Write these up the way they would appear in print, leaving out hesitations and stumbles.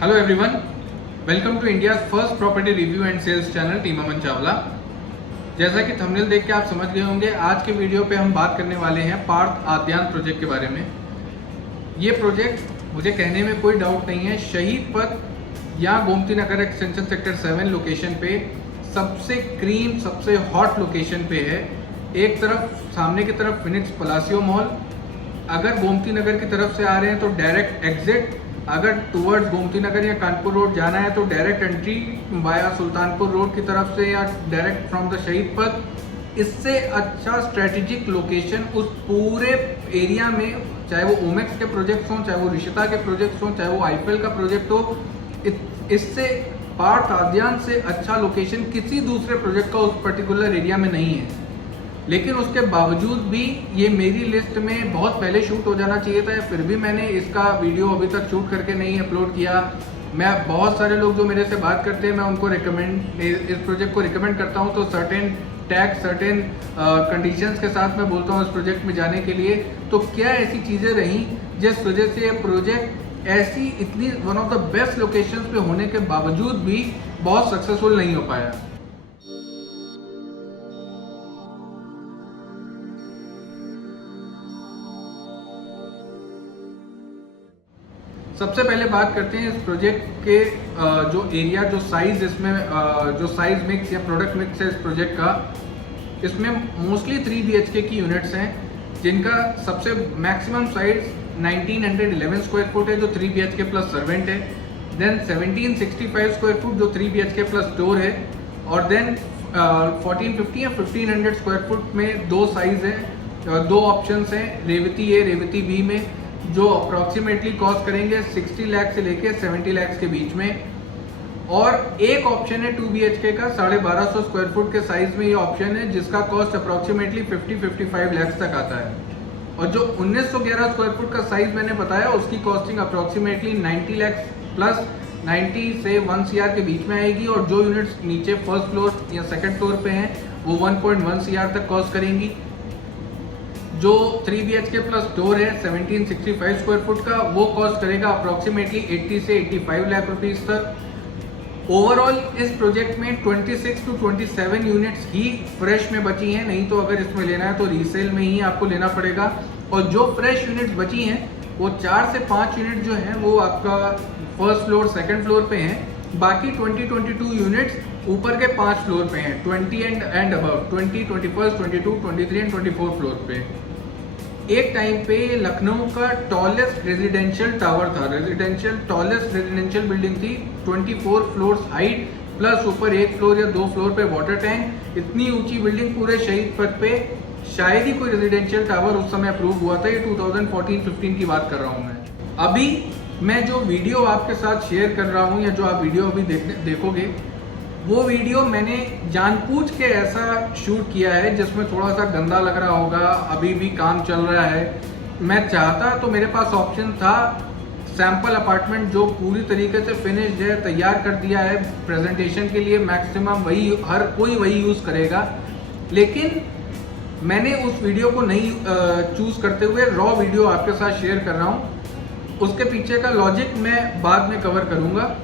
Hello everyone, welcome to India first property review and sales channel team Aman Chawla. जैसा कि thumbnail देख के आप समझ गए होंगे, आज के वीडियो पे हम बात करने वाले हैं पार्थ आद्यान प्रोजेक्ट के बारे में। ये प्रोजेक्ट मुझे कहने में कोई डाउट नहीं है, शहीद पथ या Gomti Nagar extension sector 7 location पे सबसे क्रीम, सबसे हॉट लोकेशन पे है। एक तरफ सामने की तरफ फिनिक्स पलासियो मॉल, अगर गोमती नगर की तरफ से आ रहे हैं तो डायरेक्ट एग्जिट, अगर टूवर्ड्स गोमती नगर या कानपुर रोड जाना है तो direct entry via Sultanpur road की तरफ से या डायरेक्ट फ्रॉम द शहीद पथ। इससे अच्छा स्ट्रेटेजिक लोकेशन उस पूरे एरिया में, चाहे वो ओमेक्स के प्रोजेक्ट्स हों, चाहे वो रिश्ता के प्रोजेक्ट्स हों, चाहे वो आईपीएल का प्रोजेक्ट हो, इससे पार्थ आद्यान से अच्छा लोकेशन किसी दूसरे प्रोजेक्ट का उस पर्टिकुलर एरिया में नहीं है। लेकिन उसके बावजूद भी ये मेरी लिस्ट में बहुत पहले शूट हो जाना चाहिए था, फिर भी मैंने इसका वीडियो अभी तक शूट करके नहीं अपलोड किया। मैं बहुत सारे लोग जो मेरे से बात करते हैं, मैं उनको इस प्रोजेक्ट को रिकमेंड करता हूँ तो सर्टेन टैग, सर्टेन कंडीशंस के साथ मैं बोलता हूँ इस प्रोजेक्ट में जाने के लिए। तो क्या ऐसी चीज़ें रहीं जिस वजह से ये प्रोजेक्ट ऐसी इतनी one of the best locations पे होने के बावजूद भी बहुत सक्सेसफुल नहीं हो पाया। सबसे पहले बात करते हैं इस प्रोजेक्ट के जो एरिया, जो साइज इसमें जो साइज मिक्स या प्रोडक्ट मिक्स है इस प्रोजेक्ट का। इसमें मोस्टली 3 BHK की यूनिट्स हैं, जिनका सबसे मैक्सिमम साइज 1911 स्क्वायर फुट है जो 3 BHK प्लस सर्वेंट है। देन 1765 स्क्वायर फुट जो 3 BHK प्लस स्टोर है। और देन 1450 या 1500 स्क्वायर फुट में दो साइज है, दो ऑप्शंस हैं, रेवती ए, रेवती बी में, जो अप्रॉक्सीमेटली कॉस्ट करेंगे 60 लाख से लेके 70 लाख के बीच में। और एक ऑप्शन है 2 BHK का 1250 स्क्वायर फुट के साइज में, ये ऑप्शन है जिसका कॉस्ट अप्रॉक्सीमेटली 50-55 लाख तक आता है। और जो 1911 स्क्वायर फुट का साइज मैंने बताया, उसकी कॉस्टिंग अप्रॉक्सीमेटली 90 लाख प्लस 90 से 1 CR के बीच में आएगी। और जो यूनिट्स नीचे फर्स्ट फ्लोर या सेकंड फ्लोर पे हैं वो 1.1 CR तक कॉस्ट करेंगी। जो 3 BHK प्लस स्टोर है 1765 स्क्वायर फुट का, वो कॉस्ट करेगा अप्रॉक्सीमेटली 80 से 85 लाख रुपीस तक। ओवरऑल इस प्रोजेक्ट में 26 to 27 यूनिट्स ही फ्रेश में बची हैं, नहीं तो अगर इसमें लेना है तो रीसेल में ही आपको लेना पड़ेगा। और जो फ्रेश यूनिट्स बची हैं वो 4 से 5 यूनिट जो हैं वो आपका फर्स्ट फ्लोर, सेकंड फ्लोर पे हैं। बाकी 22 यूनिट्स ऊपर के 5 फ्लोर पे हैं, 20 एंड अबव, 20, 21, 22, 23 एंड 24 फ्लोर पे। एक टाइम पे लखनऊ का टॉलेस्ट रेजिडेंशियल टावर था, टॉलेस्ट रेजिडेंशियल बिल्डिंग थी, 24 फ्लोर्स हाइट प्लस ऊपर 1 फ्लोर या 2 फ्लोर पे वाटर टैंक। इतनी ऊंची बिल्डिंग पूरे शहीद पथ पे शायद ही कोई रेजिडेंशियल टावर उस समय अप्रूव हुआ था। ये 2014-15 की बात कर रहा हूँ मैं। अभी मैं जो वीडियो आपके साथ शेयर कर रहा हूँ या जो आप वीडियो अभी देखोगे, वो वीडियो मैंने जानबूझ के ऐसा शूट किया है जिसमें थोड़ा सा गंदा लग रहा होगा, अभी भी काम चल रहा है। मैं चाहता तो मेरे पास ऑप्शन था सैंपल अपार्टमेंट जो पूरी तरीके से फिनिश्ड है, तैयार कर दिया है प्रेजेंटेशन के लिए, मैक्सिमम वही, हर कोई वही यूज़ करेगा। लेकिन मैंने उस वीडियो को नहीं चूज़ करते हुए रॉ वीडियो आपके साथ शेयर कर रहा हूँ। उसके पीछे का लॉजिक मैं बाद में कवर करूँगा।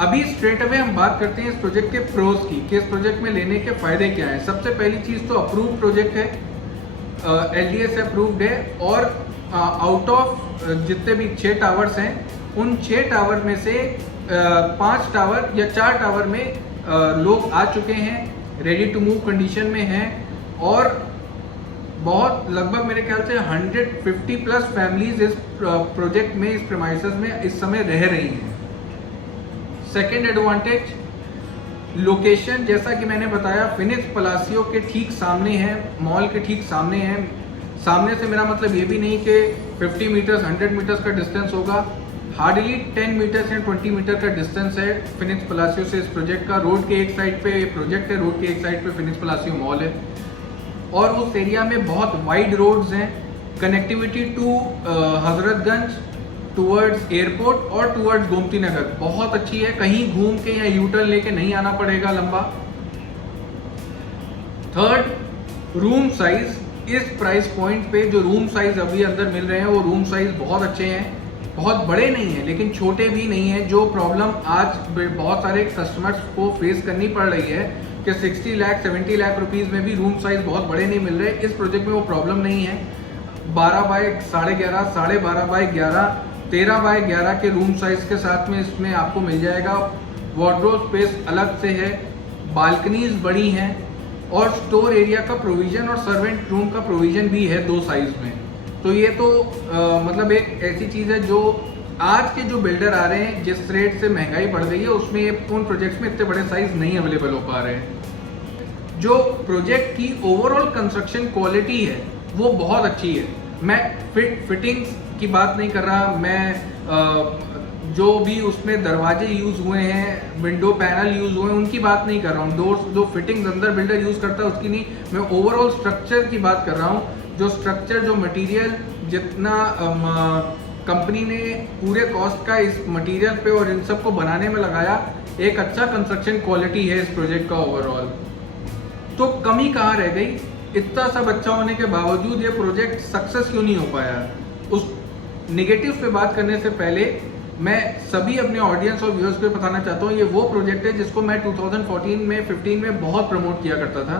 अभी स्ट्रेट अवे हम बात करते हैं इस प्रोजेक्ट के प्रोज की, कि इस प्रोजेक्ट में लेने के फायदे क्या हैं। सबसे पहली चीज़ तो अप्रूव प्रोजेक्ट है, LDA से अप्रूव्ड है। और आउट ऑफ जितने भी 6 टावर्स हैं, उन 6 टावर में से 5 टावर या 4 टावर में लोग आ चुके हैं, रेडी टू मूव कंडीशन में हैं। और बहुत लगभग मेरे ख्याल से 150 प्लस फैमिलीज इस प्रोजेक्ट में, इस प्रेमाइसेस में इस समय रह रही हैं। सेकेंड एडवांटेज, लोकेशन, जैसा कि मैंने बताया फिनिक्स पलासियो के ठीक सामने है, मॉल के ठीक सामने है। सामने से मेरा मतलब ये भी नहीं कि 50 मीटर्स 100 मीटर्स का डिस्टेंस होगा, हार्डली 10 मीटर्स या 20 मीटर का डिस्टेंस है फिनिक्स पलासियो से इस प्रोजेक्ट का। रोड के एक साइड पे ये प्रोजेक्ट है, रोड के एक साइड पे फिनिक्स पलासियो मॉल है। और उस एरिया में बहुत वाइड रोड्स हैं, connectivity to Hazratganj, towards airport और टूवर्ड्स गोमती नगर बहुत अच्छी है। कहीं घूम के या यूटर्न लेके नहीं आना पड़ेगा लंबा। Third, room size. इस प्राइस पॉइंट पे जो रूम साइज अभी अंदर मिल रहे हैं वो रूम साइज बहुत अच्छे हैं। बहुत बड़े नहीं हैं लेकिन छोटे भी नहीं हैं। जो प्रॉब्लम आज बहुत सारे कस्टमर्स को फेस करनी पड़ रही है कि 60 लाख 70 लाख रुपीज़ में भी रूम साइज़ बहुत बड़े नहीं मिल रहे, इस प्रोजेक्ट में वो प्रॉब्लम नहीं है। 12 बाय 11.5, 12.5 बाय 11, 13 बाय 11 के रूम साइज़ के साथ में इसमें आपको मिल जाएगा। वार्डरोब स्पेस अलग से है, बालकनीज बड़ी हैं और स्टोर एरिया का प्रोविज़न और सर्वेंट रूम का प्रोविज़न भी है 2 साइज़ में। तो ये तो मतलब एक ऐसी चीज़ है जो आज के जो बिल्डर आ रहे हैं, जिस रेट से महंगाई बढ़ गई है उसमें ये उन प्रोजेक्ट्स में इतने बड़े साइज नहीं अवेलेबल हो पा रहे हैं। जो प्रोजेक्ट की ओवरऑल कंस्ट्रक्शन क्वालिटी है वो बहुत अच्छी है। मैं फिटिंग्स की बात नहीं कर रहा, मैं जो भी उसमें दरवाजे यूज़ हुए हैं, विंडो पैनल यूज़ हुए हैं, उनकी बात नहीं कर रहा हूँ। डोर्स जो फिटिंग्स अंदर बिल्डर यूज़ करता है उसकी नहीं, मैं ओवरऑल स्ट्रक्चर की बात कर रहा हूँ। जो स्ट्रक्चर, जो मटेरियल, जितना कंपनी ने पूरे कॉस्ट का इस मटेरियल पे और इन सब को बनाने में लगाया, एक अच्छा कंस्ट्रक्शन क्वालिटी है इस प्रोजेक्ट का ओवरऑल। तो कमी कहाँ रह गई? इतना सब अच्छा होने के बावजूद ये प्रोजेक्ट सक्सेस क्यों नहीं हो पाया? उस नेगेटिव पे बात करने से पहले मैं सभी अपने ऑडियंस और व्यूअर्स को बताना चाहता हूँ, ये वो प्रोजेक्ट है जिसको मैं 2014 में 15 में बहुत प्रमोट किया करता था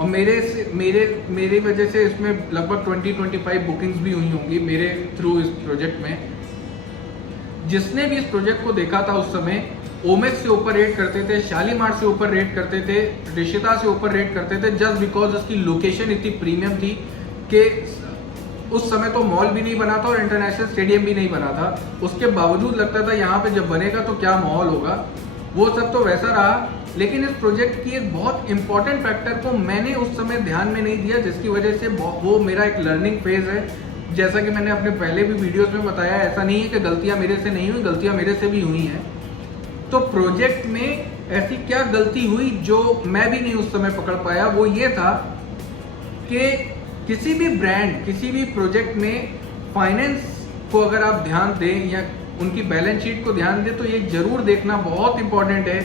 और मेरी वजह से इसमें लगभग 20-25 बुकिंग्स भी हुई होंगी मेरे थ्रू इस प्रोजेक्ट में। जिसने भी इस प्रोजेक्ट को देखा था उस समय ओमेक्स से ऊपर रेट करते थे, शालीमार से ऊपर रेट करते थे, ऋषिता से ऊपर रेट करते थे, जस्ट बिकॉज उसकी लोकेशन इतनी प्रीमियम थी कि उस समय तो मॉल भी नहीं बना था और इंटरनेशनल स्टेडियम भी नहीं बना था। उसके बावजूद लगता था यहाँ पे जब बनेगा तो क्या माहौल होगा। वो सब तो वैसा रहा, लेकिन इस प्रोजेक्ट की एक बहुत इंपॉर्टेंट फैक्टर को मैंने उस समय ध्यान में नहीं दिया, जिसकी वजह से वो मेरा एक लर्निंग फेज है। जैसा कि मैंने अपने पहले भी वीडियोस में बताया, ऐसा नहीं है कि गलतियां मेरे से नहीं हुई, गलतियां मेरे से भी हुई हैं। तो प्रोजेक्ट में ऐसी क्या गलती हुई जो मैं भी नहीं उस समय पकड़ पाया? वो ये था कि किसी भी ब्रांड, किसी भी प्रोजेक्ट में फाइनेंस को अगर आप ध्यान दें या उनकी बैलेंस शीट को ध्यान दें तो ये जरूर देखना बहुत इंपॉर्टेंट है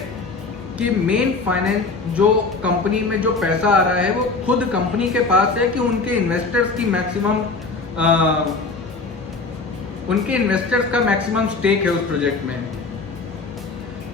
कि मेन फाइनेंस जो कंपनी में जो पैसा आ रहा है वो खुद कंपनी के पास है कि उनके इन्वेस्टर्स की उनके इन्वेस्टर्स का मैक्सिमम स्टेक है उस प्रोजेक्ट में।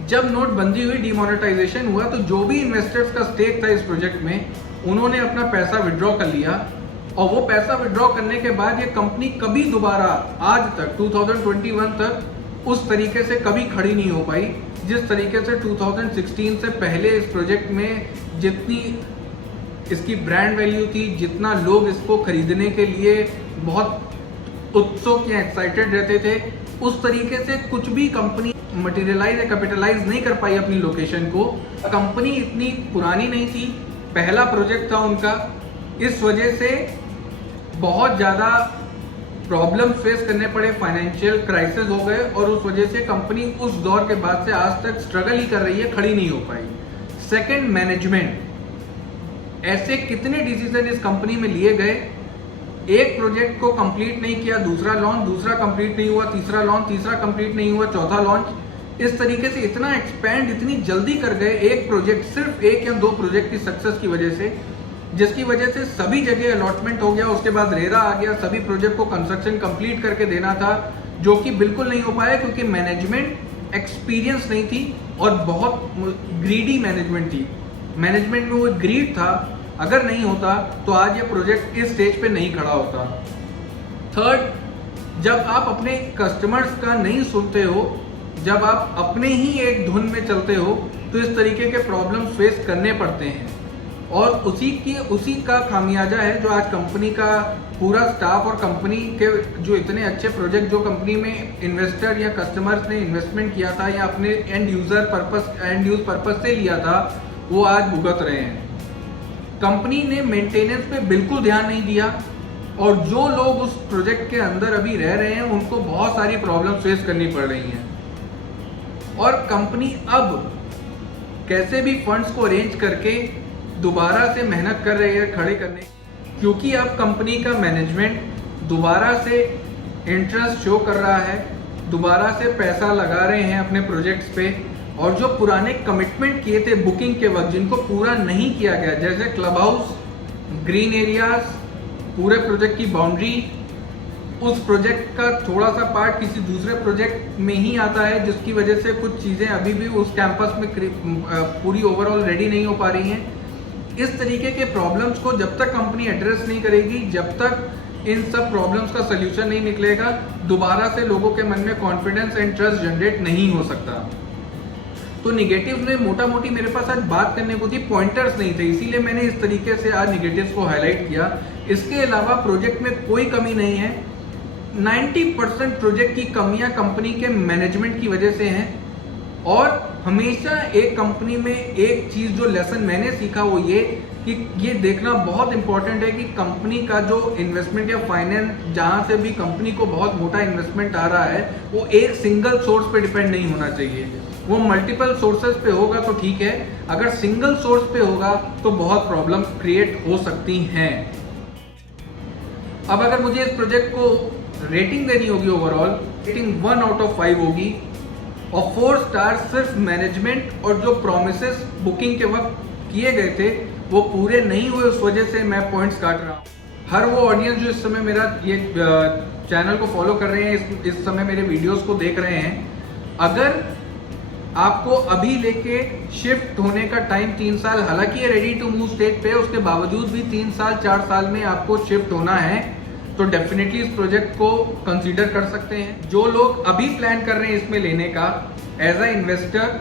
जब नोटबंदी हुई, डिमोनेटाइजेशन हुआ, तो जो भी इन्वेस्टर्स का स्टेक था इस प्रोजेक्ट में उन्होंने अपना पैसा विड्रॉ कर लिया और वो पैसा विड्रॉ करने के बाद ये कंपनी कभी दोबारा आज तक 2021 तक उस तरीके से कभी खड़ी नहीं हो पाई जिस तरीके से 2016 से पहले इस प्रोजेक्ट में जितनी इसकी ब्रांड वैल्यू थी, जितना लोग इसको खरीदने के लिए बहुत उत्सुक या एक्साइटेड रहते थे, उस तरीके से कुछ भी कंपनी मटेरियलाइज या कैपिटलाइज नहीं कर पाई अपनी लोकेशन को। कंपनी इतनी पुरानी नहीं थी, पहला प्रोजेक्ट था उनका, इस वजह से बहुत ज़्यादा प्रॉब्लम फेस करने पड़े, फाइनेंशियल क्राइसिस हो गए और उस वजह से कंपनी उस दौर के बाद से आज तक स्ट्रगल ही कर रही है, खड़ी नहीं हो पाई। Second, management. ऐसे कितने डिसीजन इस कंपनी में लिए गए, एक प्रोजेक्ट को कंप्लीट नहीं किया, दूसरा लॉन्च, दूसरा कंप्लीट नहीं हुआ, तीसरा लॉन्च, तीसरा कंप्लीट नहीं हुआ, चौथा लॉन्च। इस तरीके से इतना एक्सपैंड इतनी जल्दी कर गए एक प्रोजेक्ट, सिर्फ 1 या 2 प्रोजेक्ट की सक्सेस की वजह से, जिसकी वजह से सभी जगह अलॉटमेंट हो गया, उसके बाद रेरा आ गया, सभी प्रोजेक्ट को कंस्ट्रक्शन कंप्लीट करके देना था, जो कि बिल्कुल नहीं हो पाया क्योंकि मैनेजमेंट एक्सपीरियंस नहीं थी और बहुत ग्रीडी मैनेजमेंट थी। मैनेजमेंट में वो ग्रीड था, अगर नहीं होता तो आज ये प्रोजेक्ट इस स्टेज पे नहीं खड़ा होता। थर्ड, जब आप अपने कस्टमर्स का नहीं सुनते हो, जब आप अपने ही एक धुन में चलते हो तो इस तरीके के प्रॉब्लम फेस करने पड़ते हैं और उसी का खामियाजा है जो आज कंपनी का पूरा स्टाफ और कंपनी के जो इतने अच्छे प्रोजेक्ट जो कंपनी में इन्वेस्टर या कस्टमर्स ने इन्वेस्टमेंट किया था या अपने एंड यूज पर्पस से लिया था, वो आज भुगत रहे हैं। कंपनी ने मेंटेनेंस पे बिल्कुल ध्यान नहीं दिया और जो लोग उस प्रोजेक्ट के अंदर अभी रह रहे हैं उनको बहुत सारी प्रॉब्लम फेस करनी पड़ रही हैं और कंपनी अब कैसे भी फंड्स को अरेंज करके दोबारा से मेहनत कर रही है खड़े करने, क्योंकि अब कंपनी का मैनेजमेंट दोबारा से इंटरेस्ट शो कर रहा है, दोबारा से पैसा लगा रहे हैं अपने प्रोजेक्ट्स पे और जो पुराने कमिटमेंट किए थे बुकिंग के वक्त जिनको पूरा नहीं किया गया, जैसे क्लब हाउस, ग्रीन एरियाज, पूरे प्रोजेक्ट की बाउंड्री, उस प्रोजेक्ट का थोड़ा सा पार्ट किसी दूसरे प्रोजेक्ट में ही आता है, जिसकी वजह से कुछ चीज़ें अभी भी उस कैंपस में पूरी ओवरऑल रेडी नहीं हो पा रही हैं। इस तरीके के प्रॉब्लम्स को जब तक कंपनी एड्रेस नहीं करेगी, जब तक इन सब प्रॉब्लम्स का सल्यूशन नहीं निकलेगा, दोबारा से लोगों के मन में कॉन्फिडेंस एंड ट्रस्ट जनरेट नहीं हो सकता। तो निगेटिव्स में मोटा मोटी मेरे पास आज बात करने को थी, पॉइंटर्स नहीं थे, इसीलिए मैंने इस तरीके से आज निगेटिव्स को हाईलाइट किया। इसके अलावा प्रोजेक्ट में कोई कमी नहीं है। 90% प्रोजेक्ट की कमियां कंपनी के मैनेजमेंट की वजह से हैं। और हमेशा एक कंपनी में एक चीज़ जो लेसन मैंने सीखा वो ये कि ये देखना बहुत इंपॉर्टेंट है कि कंपनी का जो इन्वेस्टमेंट या फाइनेंस, जहाँ से भी कंपनी को बहुत मोटा इन्वेस्टमेंट आ रहा है, वो एक सिंगल सोर्स पे डिपेंड नहीं होना चाहिए। वो मल्टीपल सोर्सेज पे होगा तो ठीक है, अगर सिंगल सोर्स पे होगा तो बहुत प्रॉब्लम क्रिएट हो सकती हैं। अब अगर मुझे इस प्रोजेक्ट को रेटिंग देनी होगी, ओवरऑल रेटिंग 1 आउट ऑफ 5 होगी, और 4 स्टार सिर्फ मैनेजमेंट और जो प्रोमिसेस बुकिंग के वक्त किए गए थे वो पूरे नहीं हुए, उस वजह से मैं पॉइंट्स काट रहा हूँ। हर वो ऑडियंस जो इस समय मेरा ये चैनल को फॉलो कर रहे हैं, इस समय मेरे वीडियोस को देख रहे हैं, अगर आपको अभी लेके शिफ्ट होने का टाइम 3 साल, हालांकि ये रेडी टू मूव स्टेट पे है, उसके बावजूद भी 3 साल 4 साल में आपको शिफ्ट होना है, तो डेफिनेटली इस प्रोजेक्ट को कंसीडर कर सकते हैं। जो लोग अभी प्लान कर रहे हैं इसमें लेने का, एज अ इन्वेस्टर,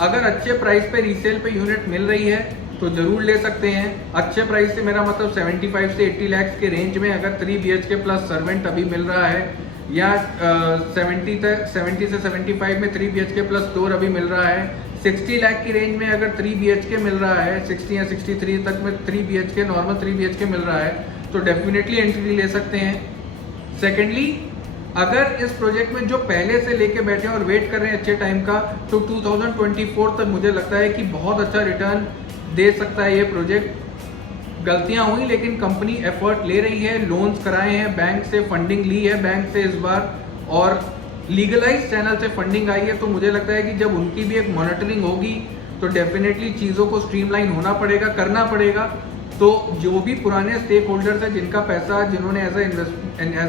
अगर अच्छे प्राइस पे रीसेल पे यूनिट मिल रही है तो जरूर ले सकते हैं। अच्छे प्राइस से मेरा मतलब 75 से 80 लाख के रेंज में अगर 3 BHK प्लस सर्वेंट अभी मिल रहा है, या 70 से 75 में 3 BHK प्लस स्टोर अभी मिल रहा है, 60 लाख की रेंज में अगर 3 BHK मिल रहा है, 60 या 63 तक में 3 BHK नॉर्मल 3 BHK मिल रहा है, तो डेफिनेटली एंट्री ले सकते हैं। सेकेंडली, अगर इस प्रोजेक्ट में जो पहले से लेके बैठे हैं और वेट कर रहे हैं अच्छे टाइम का, तो 2024 तक मुझे लगता है कि बहुत अच्छा रिटर्न दे सकता है ये प्रोजेक्ट। गलतियां हुई लेकिन कंपनी एफर्ट ले रही है, लोन्स कराए हैं, बैंक से फंडिंग ली है बैंक से इस बार, और लीगलाइज चैनल से फंडिंग आई है। तो मुझे लगता है कि जब उनकी भी एक मॉनिटरिंग होगी तो डेफिनेटली चीज़ों को स्ट्रीमलाइन होना पड़ेगा, करना पड़ेगा। तो जो भी पुराने स्टेक होल्डर्स हैं, जिनका पैसा, जिन्होंने एज अ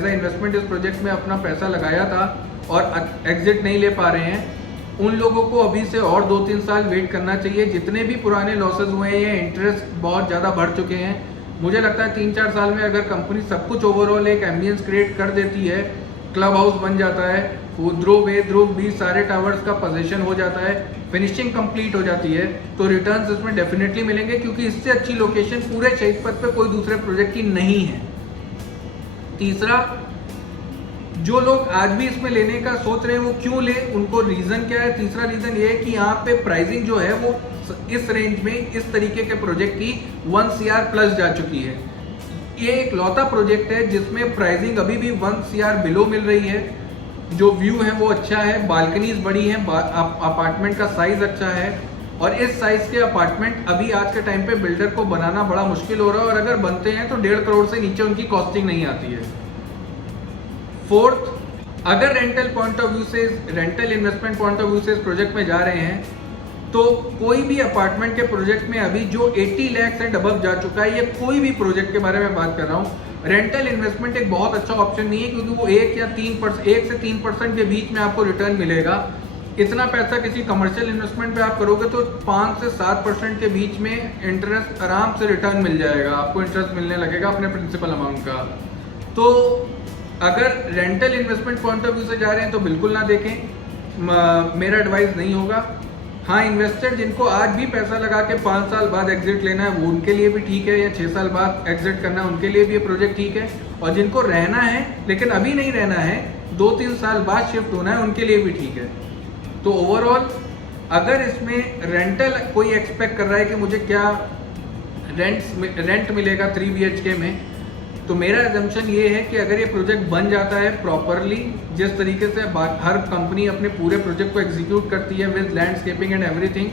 इन्वेस्टमेंट इस प्रोजेक्ट में अपना पैसा लगाया था और एग्जिट नहीं ले पा रहे हैं, उन लोगों को अभी से और 2-3 साल वेट करना चाहिए। जितने भी पुराने लॉसेज हुए हैं, ये इंटरेस्ट बहुत ज़्यादा बढ़ चुके हैं। मुझे लगता है 3-4 साल में अगर कंपनी सब कुछ ओवरऑल एक एम्बियंस क्रिएट कर देती है, क्लब हाउस बन जाता है, ध्रुव ए, ध्रुव बी, सारे टावर्स का पोजीशन हो जाता है, फिनिशिंग कंप्लीट हो जाती है, तो रिटर्न्स इसमें डेफिनेटली मिलेंगे, क्योंकि इससे अच्छी लोकेशन पूरे शहीद पथ पे कोई दूसरे प्रोजेक्ट की नहीं है। तीसरा, जो लोग आज भी इसमें लेने का सोच रहे हैं वो क्यों ले, उनको रीजन क्या है? तीसरा रीजन ये है कि यहाँ पे प्राइसिंग जो है वो इस रेंज में इस तरीके के प्रोजेक्ट की 1 CR प्लस जा चुकी है। ये एक लौता प्रोजेक्ट है जिसमें प्राइसिंग अभी भी 1 CR बिलो मिल रही है। जो व्यू है वो अच्छा है, बालकनीज बड़ी हैं, अपार्टमेंट का साइज अच्छा है, और इस साइज के अपार्टमेंट अभी आज के टाइम पे बिल्डर को बनाना बड़ा मुश्किल हो रहा है, और अगर बनते हैं तो 1.5 करोड़ से नीचे उनकी कॉस्टिंग नहीं आती है। फोर्थ, अगर रेंटल पॉइंट ऑफ व्यू से, rental investment point of view से इस प्रोजेक्ट में जा रहे हैं, तो कोई भी अपार्टमेंट के प्रोजेक्ट में अभी जो 80 लाख से डबल जा चुका है, ये कोई भी प्रोजेक्ट के बारे में बात कर रहा हूँ, रेंटल इन्वेस्टमेंट एक बहुत अच्छा ऑप्शन नहीं है, क्योंकि वो 1 से 3% के बीच में आपको रिटर्न मिलेगा। इतना पैसा किसी कमर्शियल इन्वेस्टमेंट पे आप करोगे तो 5 से 7% के बीच में इंटरेस्ट आराम से रिटर्न मिल जाएगा, आपको इंटरेस्ट मिलने लगेगा अपने प्रिंसिपल अमाउंट का। तो अगर rental investment point of view से जा रहे हैं तो बिल्कुल ना देखें, मेरा एडवाइस नहीं होगा। हाँ, इन्वेस्टर जिनको आज भी पैसा लगा के 5 साल बाद एग्जिट लेना है वो उनके लिए भी ठीक है, या 6 साल बाद एग्जिट करना है उनके लिए भी ये प्रोजेक्ट ठीक है, और जिनको रहना है लेकिन अभी नहीं रहना है, 2-3 साल बाद शिफ्ट होना है, उनके लिए भी ठीक है। तो ओवरऑल अगर इसमें रेंटल कोई एक्सपेक्ट कर रहा है कि मुझे क्या रेंट मिलेगा 3 BHK में, तो मेरा एजम्पशन ये है कि अगर ये प्रोजेक्ट बन जाता है प्रॉपरली, जिस तरीके से हर कंपनी अपने पूरे प्रोजेक्ट को एग्जीक्यूट करती है विद लैंडस्केपिंग एंड एवरीथिंग,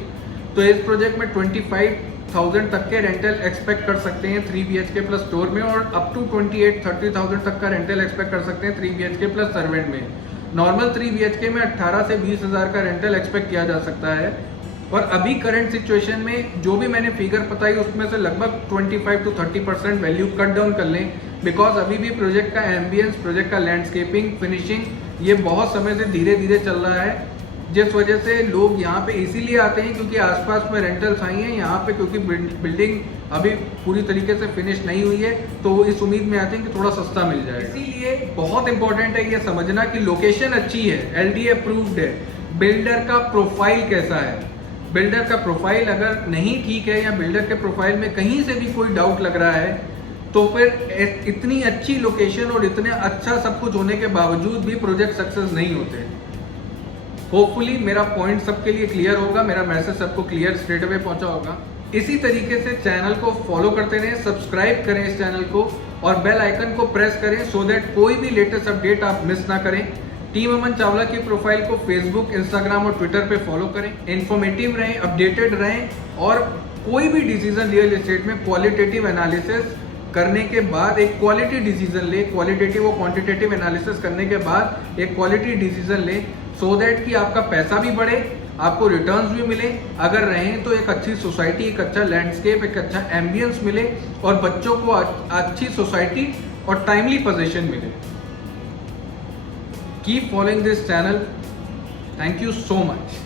तो इस प्रोजेक्ट में 25,000 तक के रेंटल एक्सपेक्ट कर सकते हैं 3 BHK प्लस स्टोर में, और अप टू 28-30,000 तक का रेंटल एक्सपेक्ट कर सकते हैं 3 BHK प्लस सर्वेंट में। नॉर्मल 3 BHK में 18 से 20 हज़ार का रेंटल एक्सपेक्ट किया जा सकता है। और अभी करंट सिचुएशन में जो भी मैंने फिगर बताई उसमें से लगभग 25 to 30% वैल्यू कट डाउन कर लें, बिकॉज अभी भी प्रोजेक्ट का एम्बियंस, प्रोजेक्ट का लैंडस्केपिंग, फिनिशिंग ये बहुत समय से धीरे धीरे चल रहा है, जिस वजह से लोग यहाँ पे इसीलिए आते हैं क्योंकि आसपास में रेंटल्स आई हैं यहाँ पे, क्योंकि बिल्डिंग अभी पूरी तरीके से फिनिश नहीं हुई है, तो वो इस उम्मीद में आते हैं कि थोड़ा सस्ता मिल जाएगा। इसीलिए बहुत इंपॉर्टेंट है ये समझना कि लोकेशन अच्छी है, LD अप्रूव्ड है, बिल्डर का प्रोफाइल कैसा है। बिल्डर का प्रोफाइल अगर नहीं ठीक है या बिल्डर के प्रोफाइल में कहीं से भी कोई डाउट लग रहा है, तो फिर इतनी अच्छी लोकेशन और इतने अच्छा सब कुछ होने के बावजूद भी प्रोजेक्ट सक्सेस नहीं होते। होपफुली मेरा पॉइंट सबके लिए क्लियर होगा, मेरा मैसेज सबको क्लियर स्ट्रेट अवे पहुंचा होगा। इसी तरीके से चैनल को फॉलो करते रहें, सब्सक्राइब करें इस चैनल को और बेल आइकन को प्रेस करें सो दैट कोई भी लेटेस्ट अपडेट आप मिस ना करें। टीम अमन चावला की प्रोफाइल को फेसबुक, इंस्टाग्राम और ट्विटर पे फॉलो करें। इन्फॉर्मेटिव रहें, अपडेटेड रहें और कोई भी डिसीजन रियल एस्टेट में क्वालिटेटिव एनालिसिस करने के बाद एक क्वालिटी डिसीजन ले, क्वालिटेटिव और क्वांटिटेटिव एनालिसिस करने के बाद एक क्वालिटी डिसीजन ले, सो दैट कि आपका पैसा भी बढ़े, आपको रिटर्न्स भी मिले, अगर रहें तो एक अच्छी सोसाइटी, एक अच्छा लैंडस्केप, एक अच्छा एम्बियंस मिले और बच्चों को अच्छी सोसाइटी और टाइमली पोजीशन मिले। Keep following this channel. Thank you so much.